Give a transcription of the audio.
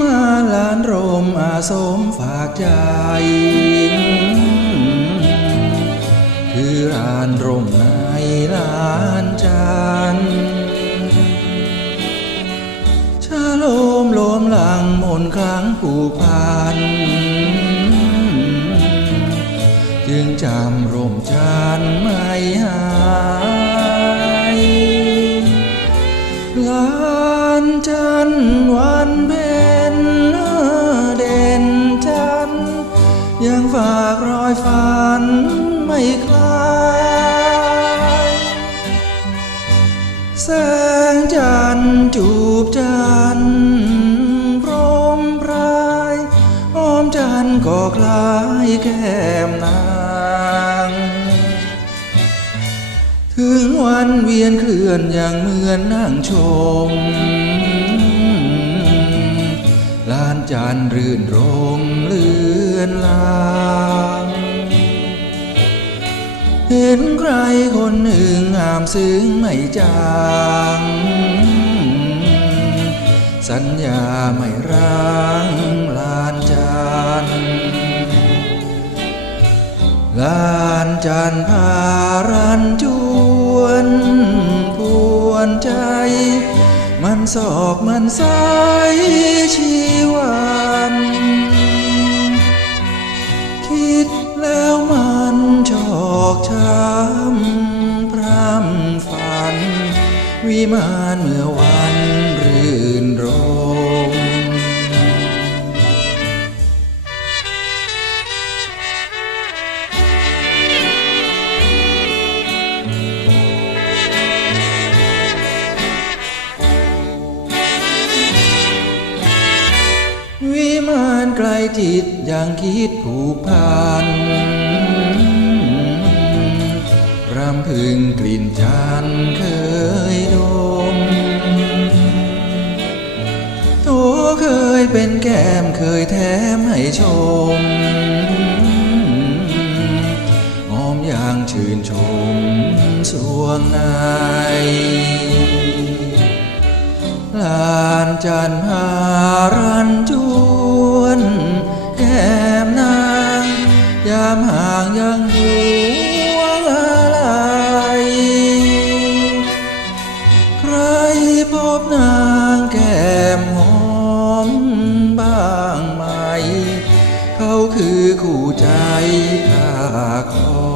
มาลานรมอาสมฝากใจ คือรานร่มในลานจันทร์ชาโลมโลมหลังมนครั้งผูกพัน จึงจำร่มจันไม่หา แสงจันทร์จูบจันทร์พรมพรายหอมจันทร์ก็คล้ายแก้มนาง ถึงวันเวียนเคลื่อนอย่างเหมือนนั่งชม ลานจันทร์รื่นรมเลื่อนลาง เห็นใครคนหนึ่งงามซึ้งไม่จางสัญญาไม่ร้างลานจันทร์ลานจันทร์พารันจวนพวนใจ มันศอกมันสายชีวัน วิมานเมื่อวันรื่นรมวิมานไกลจิตยังคิดผูกพันรำพึงกลิ่นจันทร์ เป็นแก้มเคยแถมให้ชมหอมอย่างชื่นชมสวงในลานจันทร์พารันจวนแก้มนางยามห่างยังหัวอะไรใครพบนาง คือคู่ใจข้าคอ